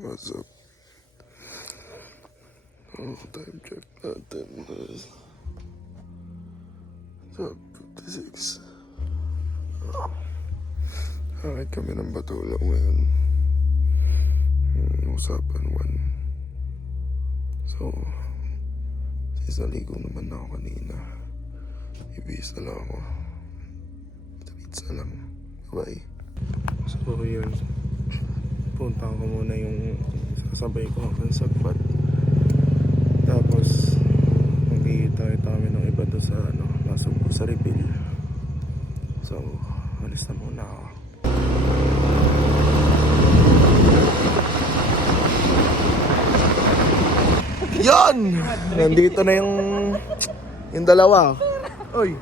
What's up? Oh, time check natin. 12:56. Alright kami ng Batulaw ngayon. Usapan 1. So, sisaligo naman ako kanina. Ibisa lang ako. Pizza lang. Bye. So, yun. Puntahan ko muna yung sasabay ko hanggang Sagbat. Tapos magkikita kami ng iba doon sa Nasugbo sa reveal. So alis na muna ako. Yan! Nandito na yung dalawa. Oy!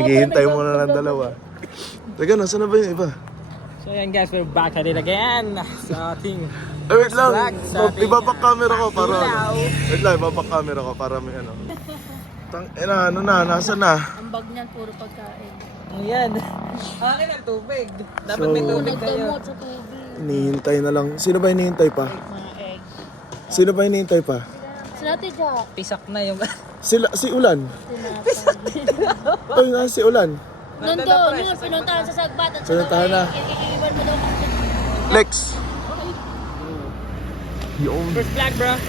Naghihintay muna ng dalawa. Teka, nasa na ba yung iba? So yan guys, we're back at it again sa ating Wait lang, vlog, camera ko para wait lang, camera ko para may nasa na? Ang bag niyan, puro pagkain. Ayan. Akin ang tubig. Dapat may tubig kayo. Nagdamot sa tubig. Hinihintay na lang. Sino ba hinihintay pa? Mga egg. Sino ba hinihintay pa? Sila Ate Jack. Pisak na yung... Si Ulan. Ay, si Ulan. Nandun, yun, pinuntahan sa Sagbat. At Pinuntahan na. Iiwan mo daw kasi. Lex. Yung. First flag bro.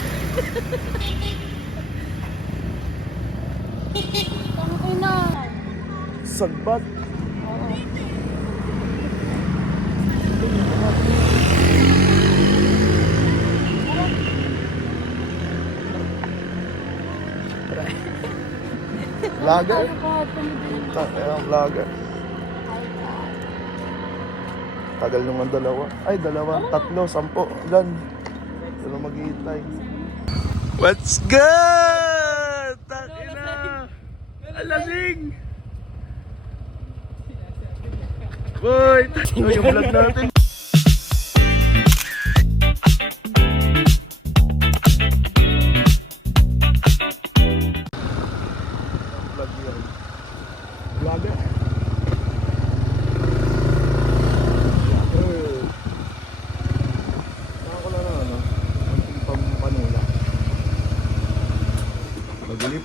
Tama kayo na. Sagbat. Vlogger? Vlogger. Tagal nung ang dalawa. Ay, dalawa, tatlo, 10. Ilan? Sino maghihintay? What's good? Takina! Alasing! Boy! Ito yung vlog natin. Vlog yan. Vlogger?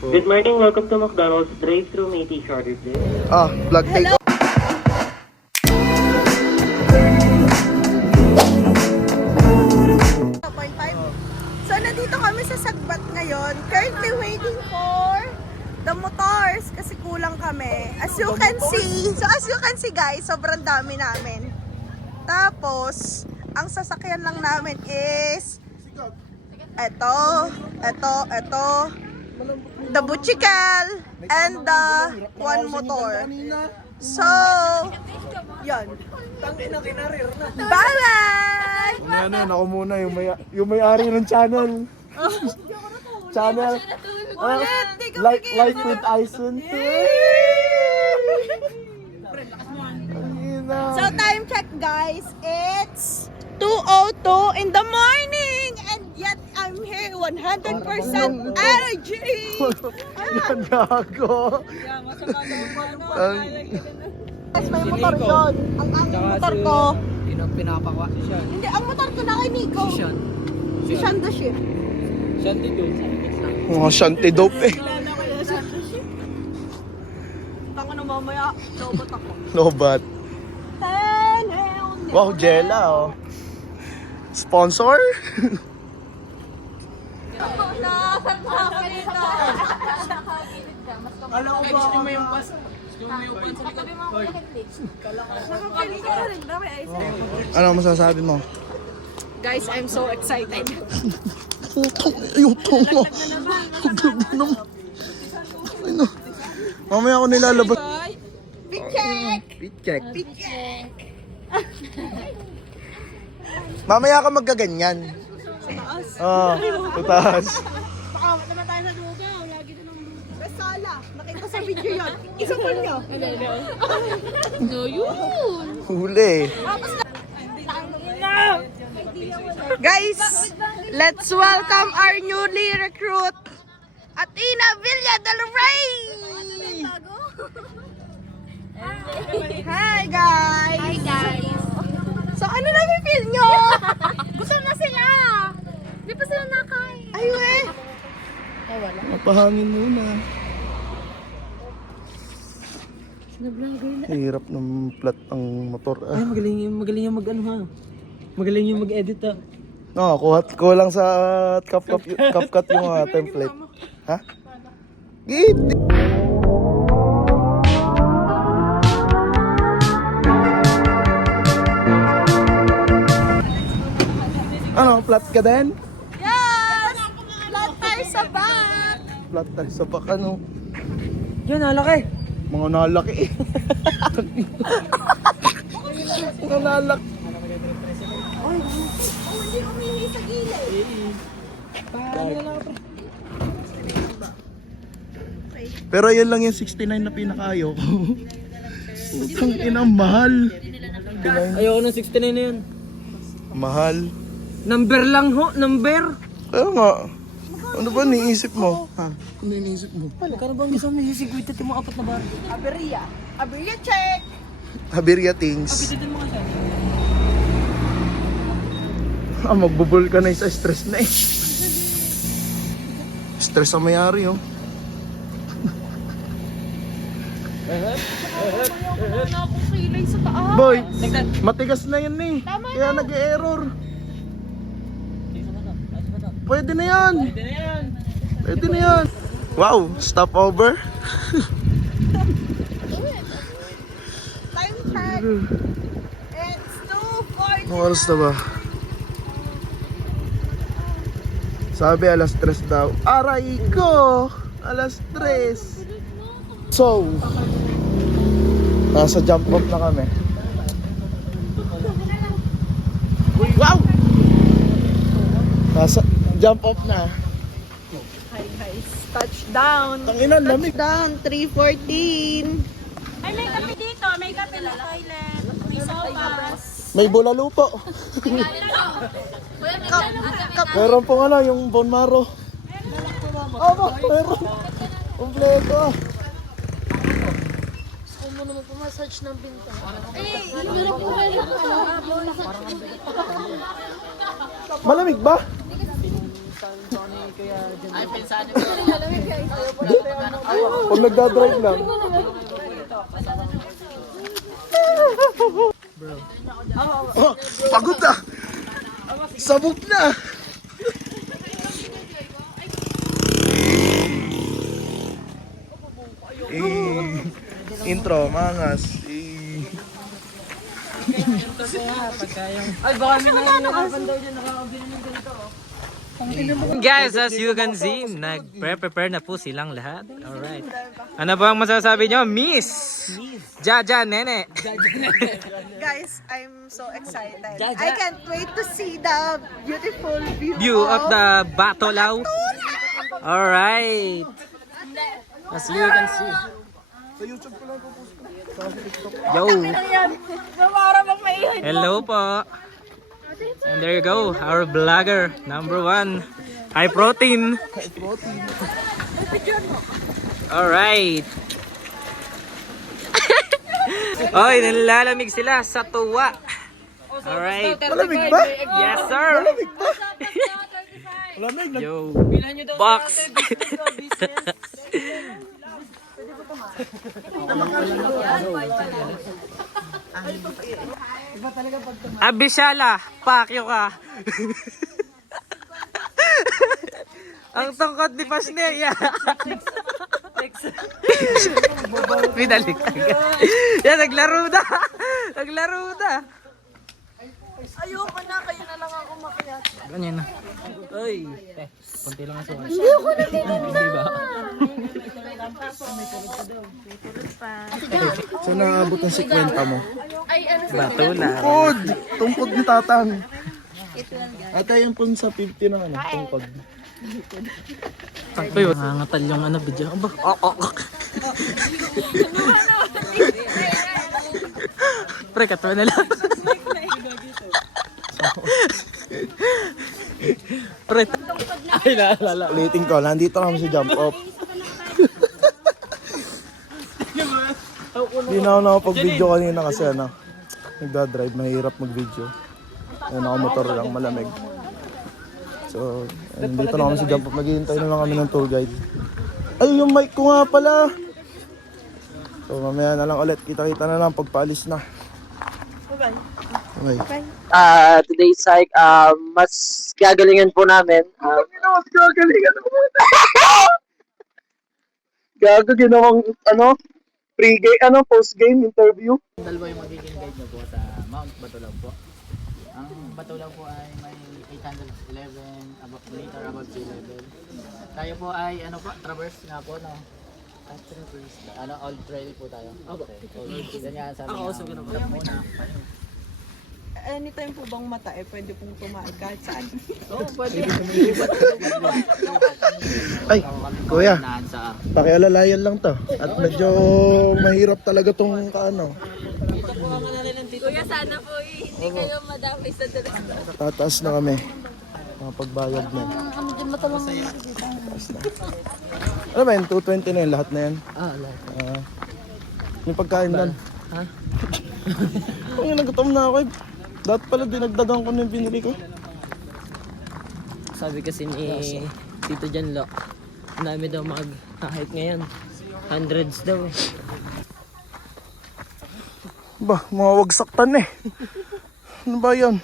Good morning, welcome to McDonald's drive-thru Métis Shorter Day. Vlog take. So, nandito kami sa Sagbat ngayon. Currently waiting for the motors kasi kulang kami. As you can see guys, sobrang dami namin. Tapos, ang sasakyan lang namin is eto, the Butchikal and the one motor. So, yun. Bye-bye! Ako muna, yung may-ari ng channel. Channel. Like with Ison. So, time check guys. It's 2:02 in the morning and yet I'm here 100% energy. Yan gago. Guys, may motor doon. Ang motor ko. Yun ang pinapakwa. Si Sean. Hindi, ang motor ko na kay Nico. Si Sean. Si Sean the Ship. Sean dito. Mga shanty dope eh. Tango na mamaya, lobot ako. Lobat. Wow, Jella oh. Sponsor? Alam ko ba ako yung pas? Ano masasabi mo? Guys, I'm so excited. Putong ayutong mo. Mamaya ako nilalabas. Check. Check. Mamaya ka magkaganyan. Sa taas. Baka naman tayo sa dugaw. Lagi na ng Resala. Nakita sa video yun. Isa pa niya. No, yun. Huli. Guys, let's welcome our newly recruit, Athena Villa del Rey! Hi guys! Hi guys! So ano na feel nyo? Gutom na sila! Di pa sila nakain. Ay we! Napahangin muna. Hirap ng plat ang motor. Ay, magaling yung mag ano ha. Magaling yung mag-edit ha. No, kuha lang sa CapCut yung template. Ha? Git! Ano, flat ka din? Yes! Flat tire sa back! Flat tayo sa back, ano? Yan, halaki. Mga nalaki. Mga nalaki. Oh, hindi umihi sa gilid. Pero yun lang yung 69 na pinakaayaw ko. Utang inang mahal. Ayoko ng 69 na yun. Mahal. Number lang ho, number. Kaya nga. Ano ba niisip mo? Ha? Ano iniisip mo? Magkano ba ang gusto mo? Sisigwit at yung mga apat na bar. Aberia. Aberia check! Haberya things. Pititin mo kasi. Magbubul ka na sa stress na eh. Stress ang mayari oh. Wala akong kilay sa taas. Boy, matigas na yan eh. Kaya nag-error. Pwede na yan. Pwede na yan. Wow, stopover. Time check! It's 2:40. Anong oras na ba? Sabi alas 3 daw. Aray ko! Alas 3. So, nasa jump off na kami. Wow! Nasa jump off na. Hi guys, touchdown! Tanginan, lamig. Touchdown, 3:14. Ay, may kape dito. May kape na toilet. May sopas. May bulalo po. Meron pong ano, yung bone marrow. Aba, meron. Kompleto ah. Gusto mo naman pumassage ng binta. Meron po kayo Malamig ba? Pag nagdadrive lang. Oh, pagod na. Sabog na. Intro, mangas. Ay, baka may nangyayarapan daw dyan. Nakakabili ng ganito. Guys, as you can see, nag-prepare na po silang lahat. Alright. Ano ba ang masasabi nyo? Miss! Jaja Nene! Guys, I'm so excited. I can't wait to see the beautiful view, View of the Batolaw. Alright. As you can see. Yo! Hello po! And there you go, our vlogger, number 1. High protein. Alright. Oy, nalalamig sila sa tuwa. Alright. Malamig ba? Yes, sir. Malamig ba? Malamig. Yo. Box. Abishala, pakyo ka. Ang tungkod ni Pasneya. Pinalik ka. Yan, naglaro na. Naglaro na. Ayoko na, kayo na lang ako makiyak. Ganyan na. Uy. Kunti lang ang suwan. Hindi ako natitinda. Saan naabot ang 50 mo? Ay, ano sa Batula. Tungkod! Tungkod ni tatang. Ate yung pun sa 50 ng ano, tungkod. Takpo yun. Nangangatal yung ano, video. Aba. Pre, katawa na lang. Pre, ay naalala. Ulitin ko, nandito kami sa jump off. Hindi na ako nakapag-video kanina kasi ano, nagdadrive, mahirap mag-video. Ayun, nakamotor lang, malamig. So, ayun, dito na kami sa jump off. Naghihintay na lang kami ng tour guide. Ay, yung mic ko nga pala! So, mamaya na lang ulit. Kita-kita na lang pagpaalis na. Bye-bye. Bye. Today's hike, mas gagalingan po namin. Mas gagalingan po. Gago, ginawang, pre-game, post-game interview. Dalawa yung magiging guide nyo po sa Mount Batulag po. Ang Batulag po ay may 811 meter above sea level. Tayo po ay traverse nga po no. Old trail po tayo. Okay. Ganyan sabi niya. Muna. Anytime po bang matae, pwede pong tumae kahit saan. Oo, pwede. Ay, kuya. Sa Pakialalayan lang to. At medyo mahirap talaga tong kaano. Kuya, sana po hindi kayo madami sa dalas. Tataas na kami. Makapagbayad na. Ano ba yun? 220 na yun lahat na yan? lahat. May pagkain doon. Ha? Ang nagutom na ako eh. Dati pala dinagdagan ko na yung binili ko. Sabi kasi ni Tito Jan Lo, dami daw mag-hike ngayon. Hundreds daw. Ba, mga wagsaktan eh. Ano ba yun?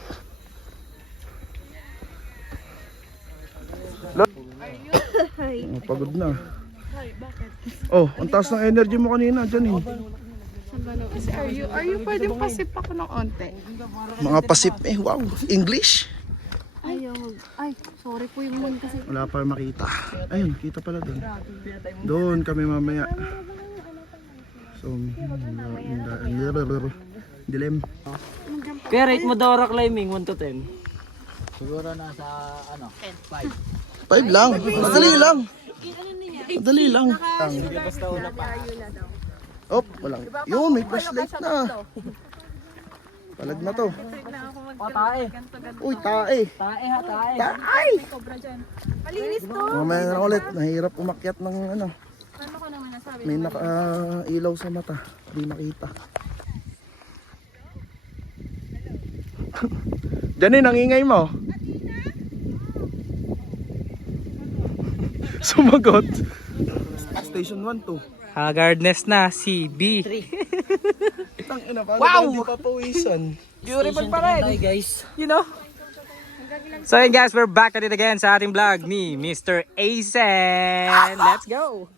Pagod na. Oh, ang taas ng energy mo kanina dyan eh. Are you pwedeng pasip ako ng onte? Mga pasip eh, wow. English? Ay, sorry po yung moon kasi. Wala pa makita. Ayun, kita pala doon. Doon kami mamaya. So, dilim. Kaya rate mo daw rock climbing, 1 to 10. Siguro nasa 5. 5 lang. Madali lang. Madali lang. Oh, walang. Yun, may flashlight na. Palag na to. Tae. Uy, tae. Tae ha, tae. Tae! Malinis to. Mamaya na ulit. Nahirap umakyat ng ano. May naka-ilaw sa mata. Hindi makita. Diyan eh, nangingay mo. Sumagot. Station 1 to. Haggardness na si B. Wow! Hindi pa pawisan. Durable pa rin. Hi guys. You know? So yun guys, we're back at it again sa ating vlog ni Mr. Asen. Let's go!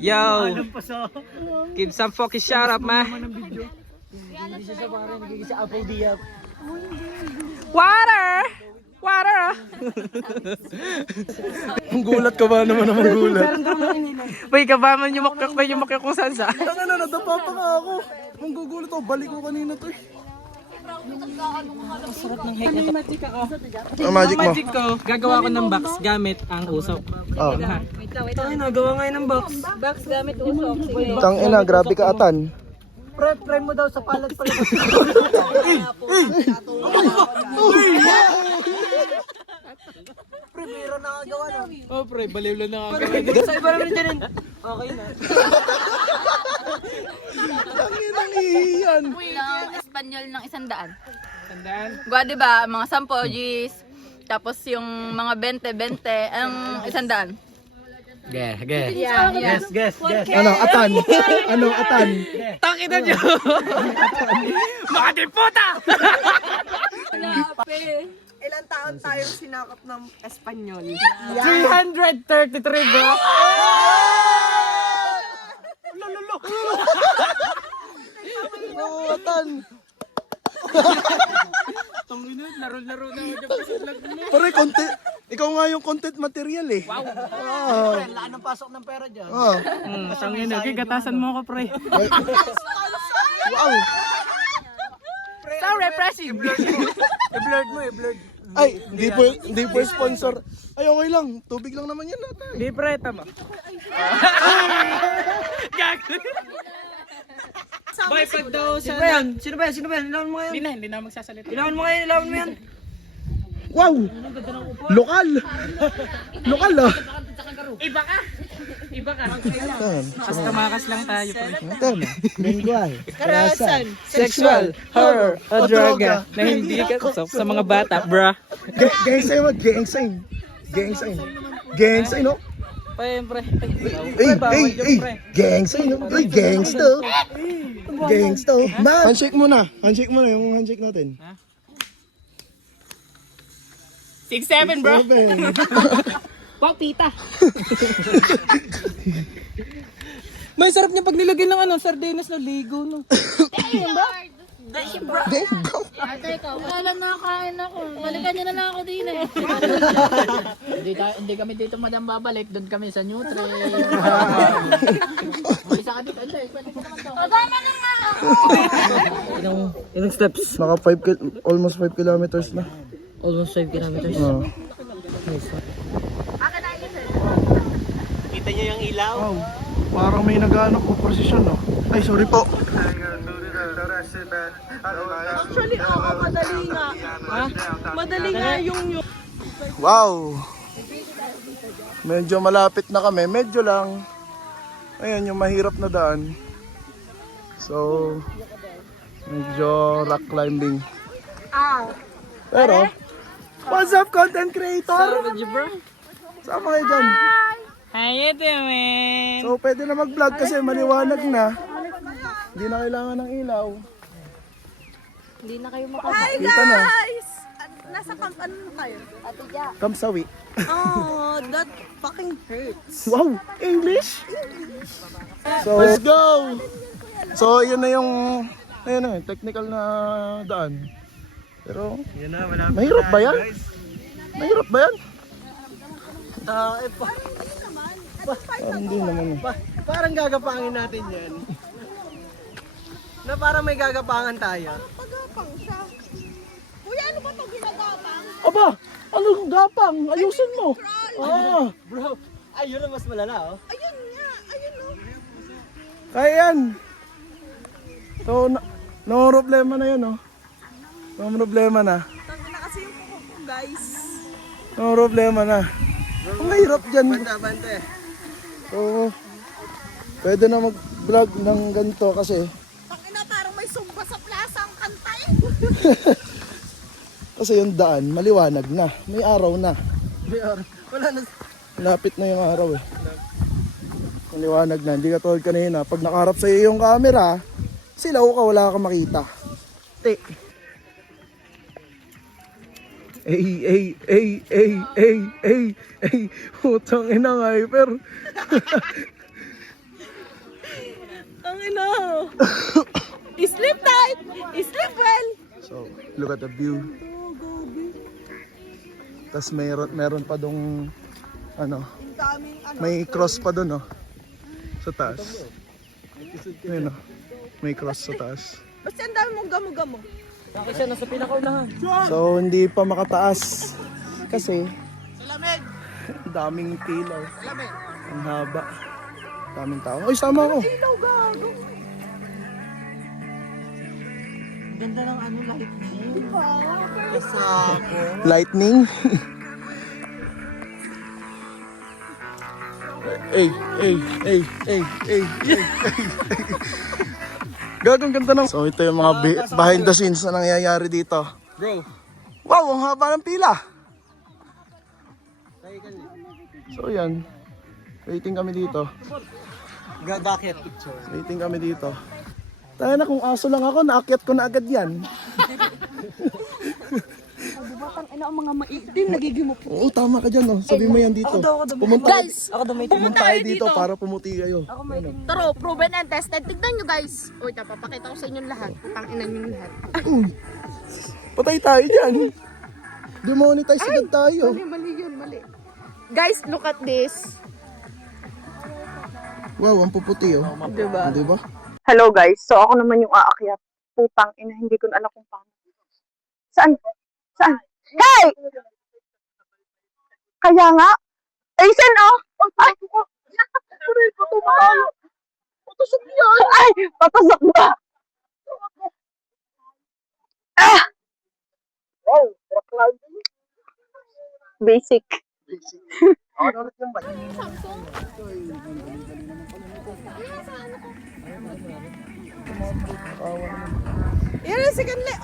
Yo! Give some fucking shout up, man. Water! Water! Ang gulat ka ba naman ang gulat? Uy, kabaman yung makyak kung saan saan. Tanga na, nadapa pa nga ako. Ang gugulat ako, balik ko kanina to eh. Ang magic mo. Magic ko, gagawa ko ng box gamit ang usok. Oh. Tayo na, gawa ngayon ng box. Box gamit usok. Sige. Tangina, grabe ka atan. Pre mo daw sa palad pala. Pre, biro nakagawa na. Oh, pre, baliw lang nakagawa. Sa iba naman dyan. Okay na. Tangina niyan. Ng Espanyol ng 100. Tandaan. Gwa, diba? Mga 10 G's. Tapos yung mga 20, ang 100. Guess. Ano, atan? Ano, atan? Takina nyo! Mga puta! Ilan taon tayong sinakop ng Espanyol? 333 bro! Ano, atan? Laro na dyan pa sa vlog mo. Pare, content. Ikaw nga yung content material eh. Wow. Laan ng pasok ng pera dyan. Oh. Okay, gatasan mo ako pre. Wow. So repressive. I-blurred mo. Ay, hindi po sponsor. Ay, okay lang. Tubig lang naman yan natin. Di pre, tama. Gag! Boy, pag daw sa... Sino ba yan? Ilawan mo ngayon. Hindi na magsasalita. Ilawan mo yan. Wow! Lokal! Lokal ah! Iba ka! Iba ka. Mas tumakas lang tayo. Karasan. Sexual, horror, o droga na hindi ka sa mga bata, bruh. Gang sign mo, gang sign. Gang sign. Gang sign, no? Pre. Gang sign, no? Uy, gangsta. Gangsta. Handshake muna. Handshake muna yung handshake natin. 6'7", bro. Wow, tita. May sarap niya pag nilagyan ng sardinas na ligo, no? Ate, ikaw. Wala na kain ako. Balikan niyo na lang ako din eh. Hindi kami dito madam babalik. Doon kami sa Nutri. Isa ka dito. Tama na nga ako. Ilang steps? Naka almost 5 kilometers na. Almost 5 kilometers. Oo. Kita niyo yung ilaw? Wow. Parang may nag-ano po posisyon, no? Ay, sorry po. Actually, madali nga. Madali nga yung... Wow! Medyo malapit na kami. Medyo lang. Ayan, yung mahirap na daan. So, medyo rock climbing. Pero, what's up, content creator? Sama kayo dyan. How you doing? So, pwede na mag-vlog kasi maliwanag na. Hindi na kailangan ng ilaw. Hi Kita na. guys! Nasa camp ano kayo? Kamsawi. Oh, that fucking hurts. Wow! English? So, let's go! So, yun na yung technical na daan. Pero, mahirap ba yan? Mahirap ba yan? Hindi naman eh. Parang gagapangin natin yan. Na parang may gagapangan tayo. Pagapang siya. Kuya, ano ba ito ginagapang? Aba! Anong gapang? Ayusin mo! Ah! Bro, ayun ang mas malala oh. Ayun nga, ayun o. Kaya yan! So, no problema na yun, oh. No problema na. Tangin na kasi yung kuko ko, guys. No problema na. Ang mahirap dyan. Bante. So, pwede na mag-vlog ng ganito kasi Tangin na, parang may sumba sa plaza ang kanta eh. kasi yung daan, maliwanag na. May araw na. Wala na. Lapit na yung araw eh. Maliwanag na. Hindi ka tulad kanina. Pag nakaharap sa iyo yung camera, silaw ka, wala kang makita. Te. Ay. Putang ina nga, hyper. Tangin na. Sleep tight. Sleep well. So, look at the view. Tapos meron pa dong ano, Ang daming ano. may cross pa doon, no? Sa taas. Ayun, no? May cross sa taas. Basta ang dami mong gamo-gamo. Bakit siya nasa pinakaunahan? So, hindi pa makataas. Kasi, ang daming pilaw. Ang haba. Daming tao. Uy, sama ako. Ilaw gago. Ganda ng ano lightning. Lightning. Ay. Gagong ganda ng... So, ito yung mga behind the scenes na nangyayari dito. Bro. Wow, ang haba ng pila. So, yan. Waiting kami dito. Bakit picture? Waiting kami dito. Tayo na, kung aso lang ako, naakyat ko na agad yan. Batang ina ang mga maitim, nagiging mo. Oo, tama ka dyan, no? Sabi mo yan dito. Guys, Pumunta kayo dito para pumuti kayo. taro, proven and tested. Tignan nyo guys. Uy, papakita ko sa inyong lahat. Putang ina nyo lahat. Patay tayo dyan. Demonetize agad tayo. Mali yun, mali. Guys, look at this. Wow, ang puputi, oh. Diba? Diba? Hello guys, so ako naman yung aakyat. Putang ina, hindi ko na alam kung paano. Saan? Saan? Hey! Kaya nga. Ay, saan oh? Ay! Patusok yan! Ay! Patusok ba? Ah! Basic. Yan ang second leg.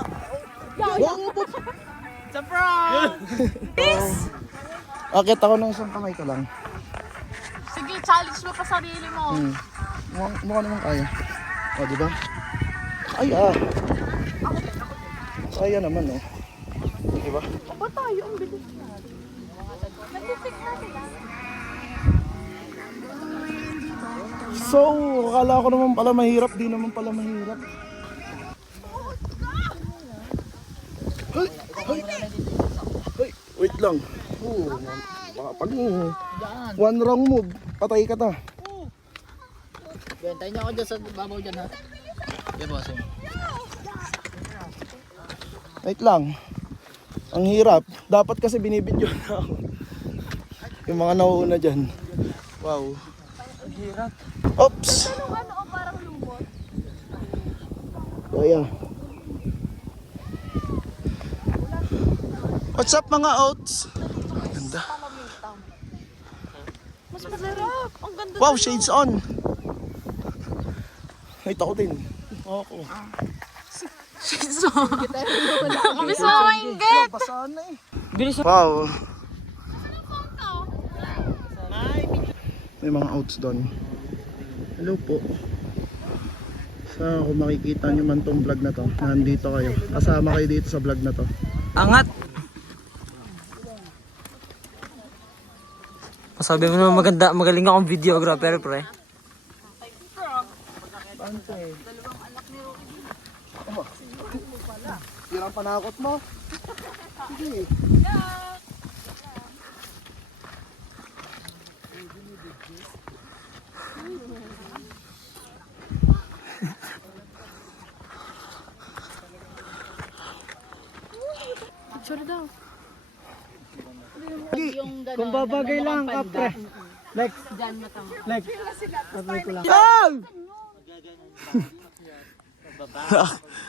Akit ako ng isang kamay ko lang. Sige, challenge mo pa sarili mo. Mukha naman kaya. O, di ba? Ay, ah. Kaya naman, oh. Di ba? Ba tayo? Ang bilis na. Nag-fix na sila. So, akala ko naman pala mahirap. Di naman pala mahirap. Hey! Hey! Hey! Wait lang. Baka pag one wrong move, patay ka ta. Bentayin niyo ako dyan sa babaw dyan ha. Okay, bossing. Wait lang. Ang hirap. Dapat kasi binibidyo na ako. Yung mga nauuna dyan. Wow. Ang hirap. Oops! Parang lumot. Kaya. What's up mga oats? Ganda. Mas masarap. Ang ganda. Wow, shades on. Wait ako din. Ako. Kami sa maingit. Basahan na eh. Wow. May mga outs doon. Hello po. Sa kung makikita nyo man tong vlog na to, nandito kayo. Kasama kayo dito sa vlog na to. Angat! Masabi mo naman magaling akong videographer, pre. Yan ang panakot mo. Sige. Kung babagay lang ka, pre. Yan!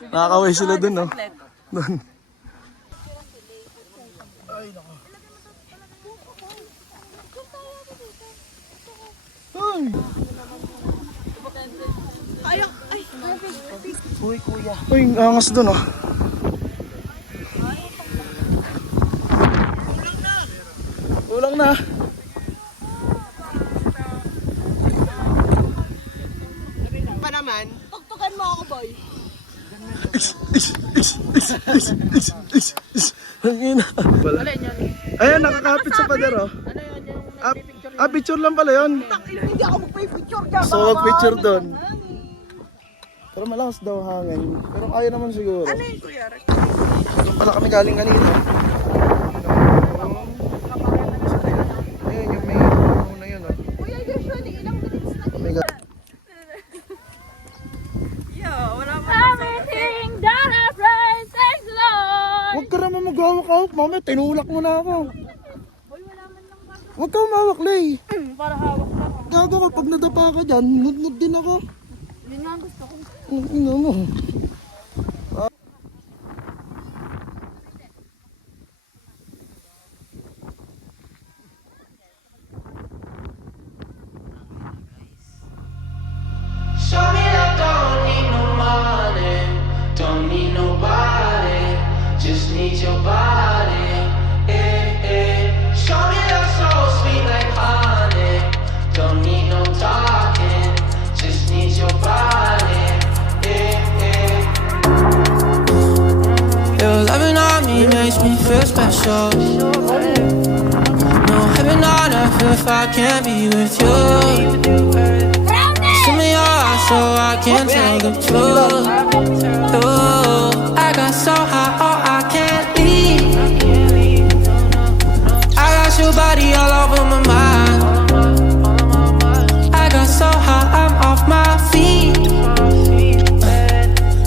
Nakakaway sila dun, no? Dun. Uy, kuya. Uy, ang angas dun, oh. Kulang na. Pa naman. Tuktukan mo ako, boy. Ang ina. Ayan, nakakapit sa pader, oh. Picture lang pala yun. Hindi ako magpipicture dyan. So, mag-picture doon. Pero malakas daw hangin. Pero kaya naman siguro. Ano yung kuya? Doon pala kami galing kanina. Ayun, yung may ano na yun, oh. Kuya, usually ilang minutes na May ga- Everything that I pray, thanks Lord. Huwag ka naman maghawak-hawak, mami. Tinulak mo na ako. Huwag ka umawak, Lay. Para hawak na ako. Gago ka, pag nadapa ka dyan, nudnud din ako. Yun nga ang gusto ko. Ang ina mo. Show me that don't need no money, don't need nobody, just need your body. Show me that soul sweet like honey, don't need no talking, just need your body. Your loving on me makes me feel special. No heaven on earth if I can't be with you. So I can't take a truth. I got so high, oh I can't leave. I got your body all over my mind. I got so high, I'm off my feet.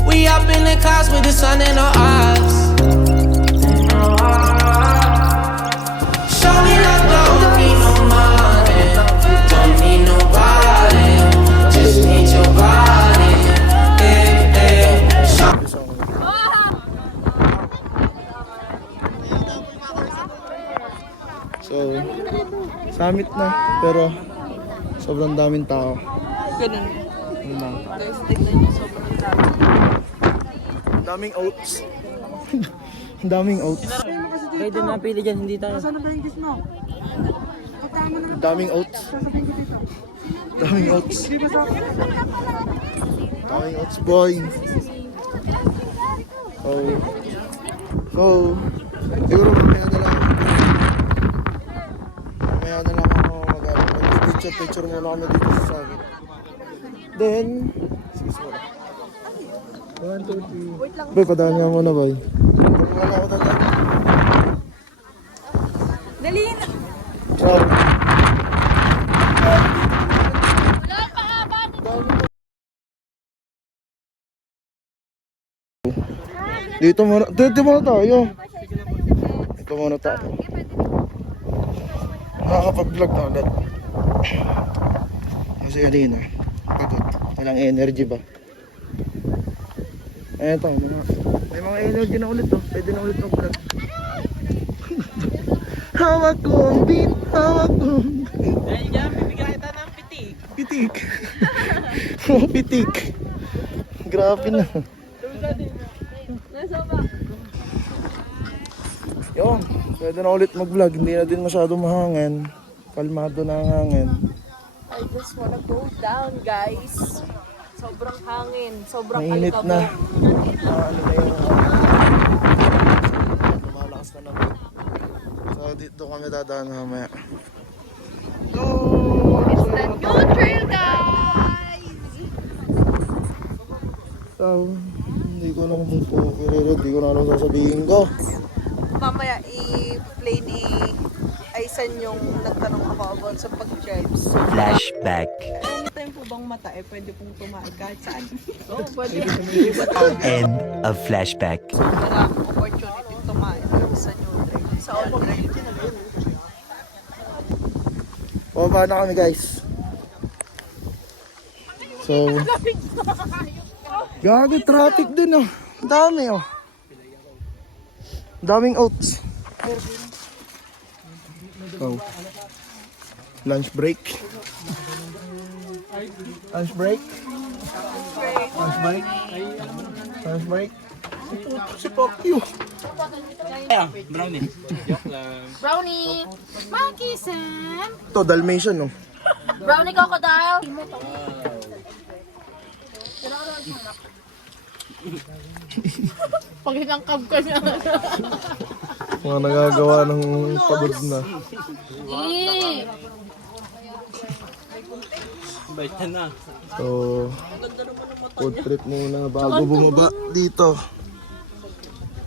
We up in the clouds with the sun in our eyes. Show me that don't need no money, don't need nobody. Just need your body, Malamit na, pero sobrang daming tao. Ganun. Yun lang. Guys, tignan nyo, sobrang dami. Ang daming oats. Ang daming oats. Kayo din napili dyan, hindi tayo. Ang daming oats. Daming oats. Daming oats, boy. Siguro mamaya na lang. Mamaya na lang ako mag-picture muna kami dito sa sagit. Then, sige muna. 1, 2, 3. Boy, padaan niya muna, boy. Wala ako tatay. Dali na. Ciao. Dito muna tayo. Dito muna tayo. Nakakapag-vlog na agad. Kasi kanina, pagod. Walang energy ba? Eto, may mga energy na ulit oh. Pwede na ulit mag-vlog. Hawak ko ang beat, hawak ko. Dahil dyan, bibigyan kita ng pitik. Pitik. Oh, pitik. Grabe na. Yun, pwede na ulit mag-vlog. Hindi na din masyadong mahangin. Kalmado na ang hangin. I just wanna go down, guys. Sobrang hangin. Sobrang Mainit alikabok. na. Ano na yung lumalakas na naman. So dito kami dadaan mamaya. It's the new trail, guys! So, hindi ko alam kung po hindi ko na alam sasabihin ko. Mamaya i-play ni Aisan yung nagtanong ako about sa pag-drives. Flashback. Anytime po bang mata pwede pong tumae kahit saan? Oo, pwede. End of flashback. Wala akong opportunity tumae sa new drive. Sa all drive. Pababa na kami guys. So, gago traffic din oh. Dami oh. Daming oats. Oh. Lunch break. Lunch break. Lunch break. Lunch break. Si Pokyo. Brownie! Monkey Sam! Ito, Dalmatian oh. Brownie crocodile! Pag hinangkab ka niya. Mga nagagawa ng pagod na. So, food trip muna bago bumaba dito.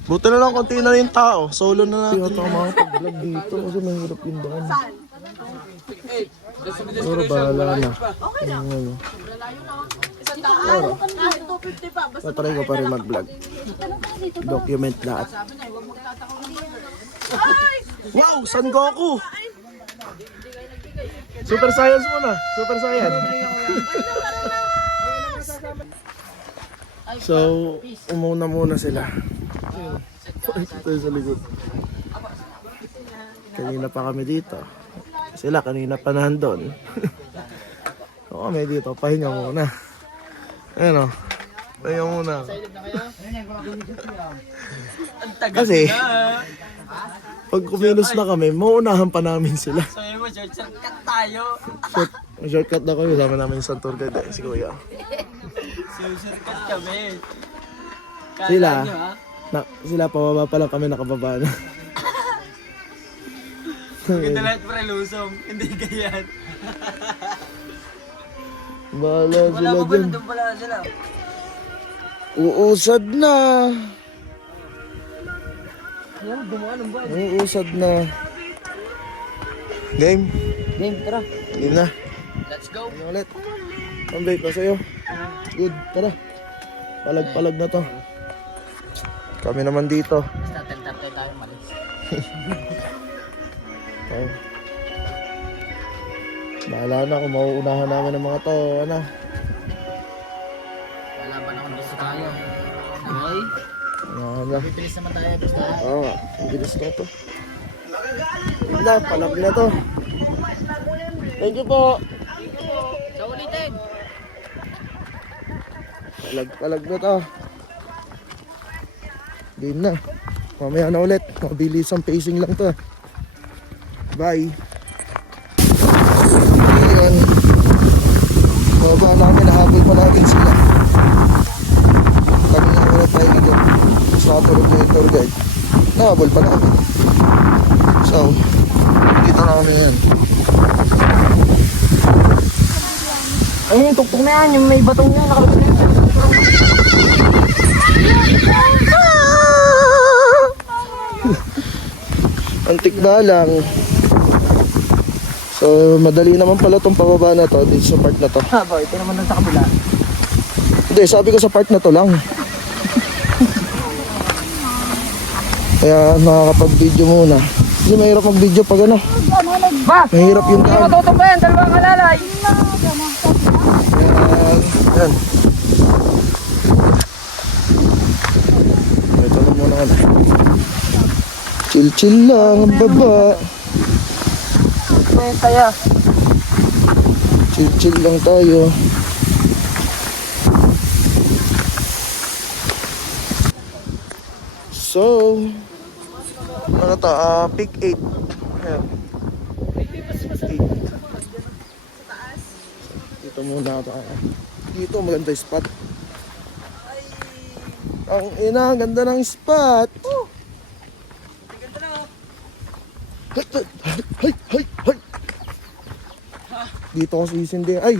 Buti na lang konti na yung tao. Solo na natin. Hindi ako makapag-vlog dito kasi mahirap yung daan. Pero bahala na. Okay lang. Pero, natry ko pa rin mag-vlog. Document lahat. Wow! San Goku! Super Science muna. Super Saiyan. So, umuna muna sila. Ito sa likod. Kanina pa kami dito. Sila kanina pa nandun. So kami dito, pahinga muna. Ayan o. Pahinga muna. Kasi, pag kumilos na kami, mauunahan pa namin sila. Sabi mo, shortcut tayo. Shortcut na kami, sama namin sa tour guide si Kuya. Shortcut kami. Sila, sila pababa pa lang kami, nakababa na. Ganda lahat pre lusong, hindi ganyan. Bahala sila dun. Doon pala sila. Uusad na. Uusad na. Game? Game, tara. Game na. Let's go. Ano ulit? Ang break na sa'yo. Good, tara. Palag-palag na to. Kami naman dito. Basta tentarte tayo malis. Oh. Bahala na kung mauunahan namin ng mga to. Ano? Wala ba naman gusto tayo? Okay? Ano? Bibilis naman tayo gusto tayo. Oo nga. Ang bilis na to. Na, palag na to. Thank you po. Sa ulitin. Palag na to. Game na. Mamaya na ulit. Mabilis ang pacing lang to. Bye. Ayan. Baba namin. Nahabol pa natin sila. Kanina ulit tayo dyan. Sa tulog na yung tour guide. Nahabol pa namin. So, dito na kami ngayon. Ayun yung tuktok na yan, yung may batong niya, nakalagay. Antik na lang. So, madali naman pala itong pababa na to dito sa part na to. Haba, ito naman lang sa kabila. Hindi, sabi ko sa part na to lang. Kaya nakakapag-video muna. Kasi mahirap mag-video pag ano. Mahirap yung daan. Matutumbayan, dalawang alalay. Yan. Ito na muna ka na. Chill-chill lang ang baba. May saya. Chill-chill lang tayo. So, ano to? Peak 8. Ayan. 8. Dito muna tayo. Dito maganda yung spot. Ang ina, ang ganda ng spot. Hay. Dito ako sisindi. Ay.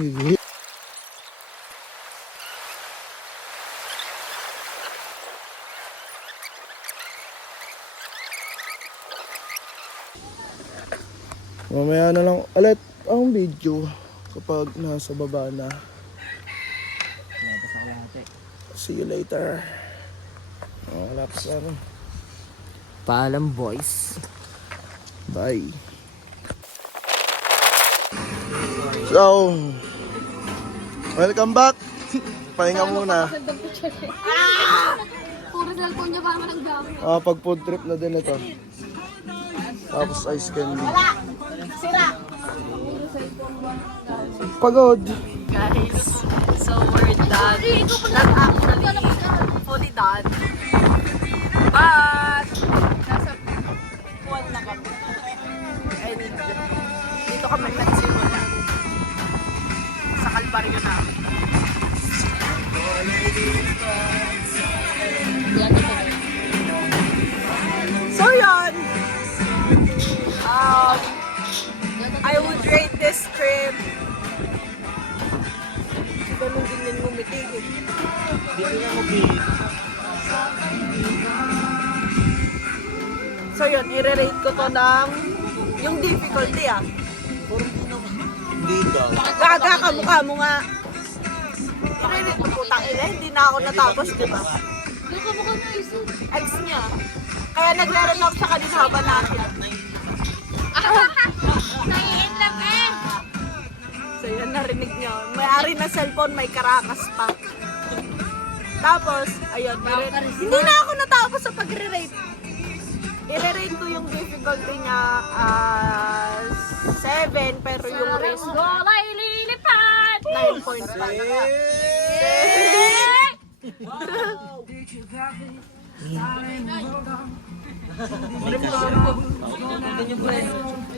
Mamaya na lang ulit ang video kapag nasa baba na. See you later. Wala pa sa ano. Paalam boys. Bye. So, welcome back. Pahinga muna. Puro cellphone niya ba naman ang gamit? Pag food trip na din ito. Tapos ice candy. Pagod. Guys, so we're done. Not actually fully done. But, nasa wall na kami. And dito kami nagsimula. Sa Kalbaryo namin. So yun. I would rate this trip. Ganun din yung ngumitigil. So yun, i-rate ko to ng yung difficulty Gaga ka mukha mo nga. I-rate ko putang ina, hindi na ako natapos, di ba? Ex niya. Kaya nagre-run up siya kanina habang natin. So yan, narinig niyo. May-ari na cellphone, may karakas pa. Tapos, ayun, hindi na ako natapos sa pagre-rate. I-rate ko yung difficulty niya as 7, pero yung risk 9.5.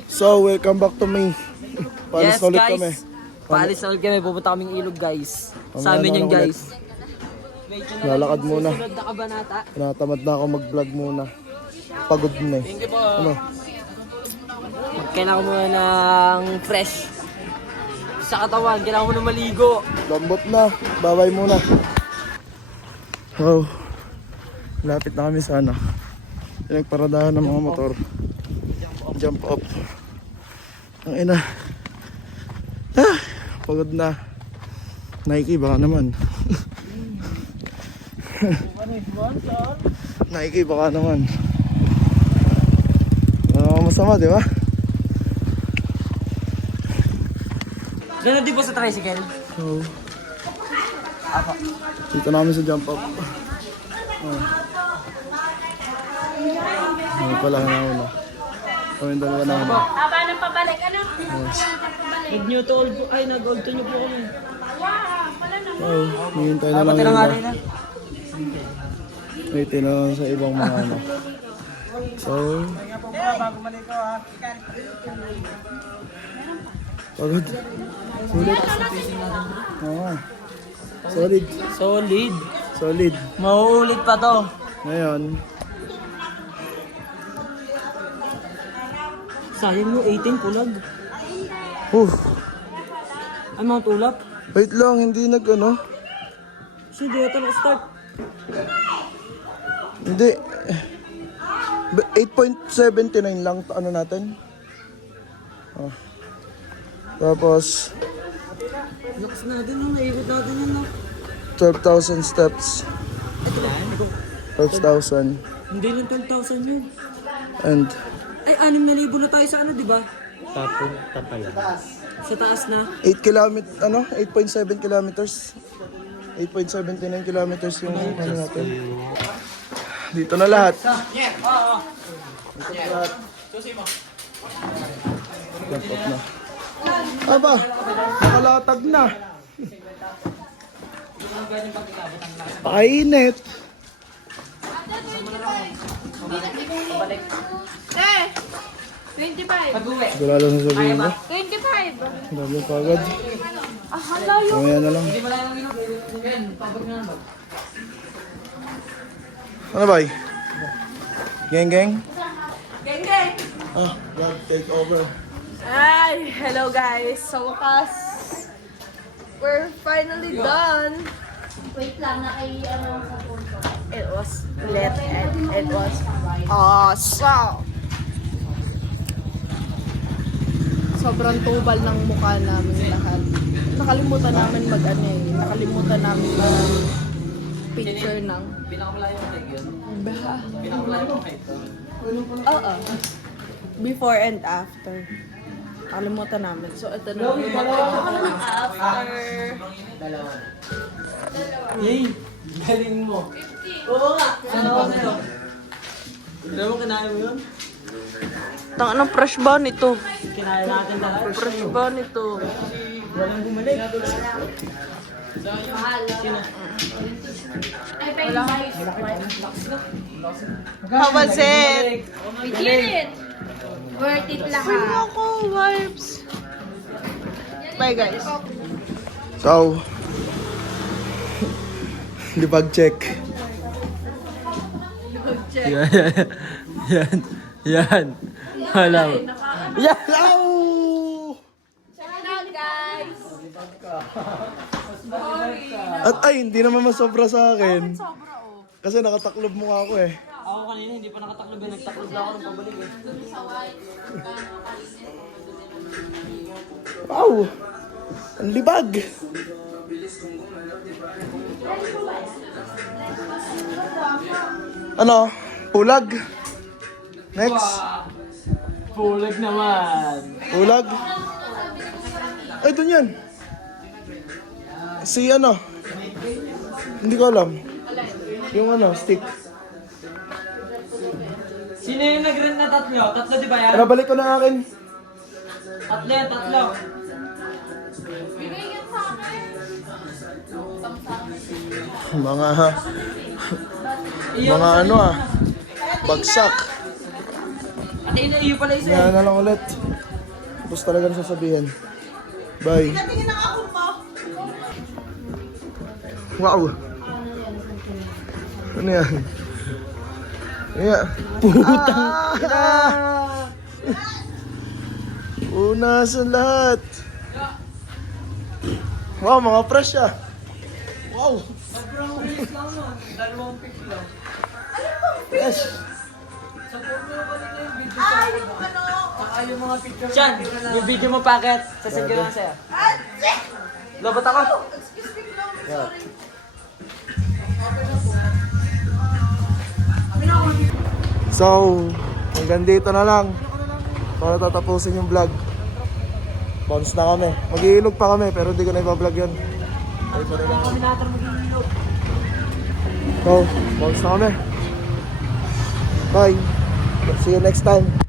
So, welcome back to me. Palis Yes ulit guys. kami. Paalis na ulit kami. Pupunta kaming ilog guys. Sa Mamaya amin na yun lang ulit. guys. Lalakad muna. Sunod na kabanata. Tinatamad na ako mag-vlog muna. Pagod na eh. Ano? Kailangan ko muna ng fresh. Sa katawan, kailangan ko na maligo. Lambot na. Babay muna. Oh. Lapit na kami sa ano. Pinagparadahan ng mga motor. Jump up. Ang ina. Pagod na. Nike baka naman. Nike baka naman. Masama, di ba? Gano'n din po sa tricycle. So, dito namin sa jump up. Ano pala na una. Kami dalawa na una. na pabalik. Ano? Nag-new to old po. Ay, nag-old to nyo po kami. Oh, hihintay na lang yung iba. Hihintay na lang sa ibang mga ano. So, pagod. Sulit. Oo. Solid. Solid. Solid. Mauulit pa to. Ngayon, Sayang mo, 18 pulag. Ay, mga tulap. wait lang, hindi nag-ano. So, di ito naka-start. Hindi. 8.79 lang ano natin. Oh. Tapos, Lakas natin, no? Naikot natin yan, no? 12,000 steps. 12,000. Hindi lang 12,000 yun. And, Ay, 6,000 na tayo sa ano, di ba? Papunta pa yan. Sa taas na. 8.7 kilometers. 8.79 kilometers yung ano natin. Dito na lahat. Dito na lahat. Laptop na. Aba, nakalatag na. Painit. Eh! 25. Wala lang sasabihin ko. 25. Dami pagod. Hala yun. Mamaya na lang. Ano ba? Geng geng? Geng-geng. Ah, God, take over. Ay, hello guys. Sa wakas, we're finally done. Wait lang, sa punto. It was lit and it was awesome. Sobrang tubal ng mukha namin lahat. Nakalimutan namin nakalimutan namin mag picture ng Pinakamalayo mo tayo yun. baha. Pinakamalayo mo ito. Oo. Before and after. Nakalimutan namin. So, ito na. After. Yay! Galing mo. Oo nga. Ano ba sa'yo? Hindi mo kinain mo yun? Tanga ng fresh ba nito? Kinain natin lahat. Fresh ba nito? Walang bumalik. How was it? We did it! Worth it lahat. Ako, vibes. Bye guys. So, libag check. Yan. Alam. Yaw! Guys. At ay, hindi naman masobra sa akin. Kasi nakataklob mukha ako eh. Ako kanina hindi pa nakataklob eh. Nagtaklob lang ako ng pabalik eh. Wow! Ang libag! Ano? Pulag? Next? Pulag naman. Pulag? Ay, dun yan. Si ano? Hindi ko alam. Yung ano, stick. Sino yung nag-rent na tatlo? Tatlo di ba yan? Ano, balik ko na akin. Tatlo yan, tatlo. Mga ano bagsak. At yun na iyo pala isa. Yan na lang ulit. Tapos talaga na sasabihin. Bye. Wow. Ano yan? Yeah. Putang ina. Una sa lahat. Wow, mga fresh ah. Wow. Sobrang bilis lang no. 2 pick lang. Fresh. Ay, yung ano. Saka yung mga picture. Chan, yung video mo packet. Sasend ko lang sa'yo. Lobot ako. So, hanggang dito na lang. Para tatapusin yung vlog. Bounce na kami. Mag-iilog pa kami pero hindi ko na iba-vlog yun. Ay pa rin lang. So, bounce na kami. Bye. See you next time.